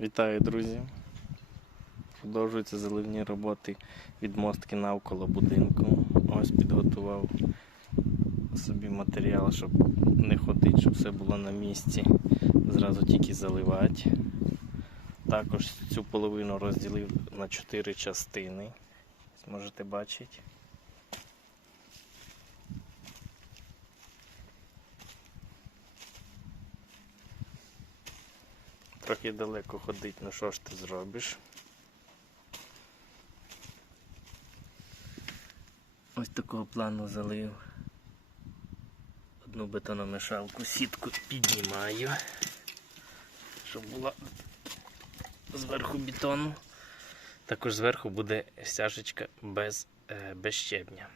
Вітаю, друзі! Продовжуються заливні роботи від мостки навколо будинку. Ось підготував собі матеріал, щоб не ходити, щоб все було на місці. Зразу тільки заливати. Також цю половину розділив на 4 частини. Можете бачити. Трохи далеко ходить, ну що ж ти зробиш? Ось такого плану залив. Одну бетономішалку, сітку піднімаю, щоб була зверху бетону. Також зверху буде стяжечка без, е, без щебня.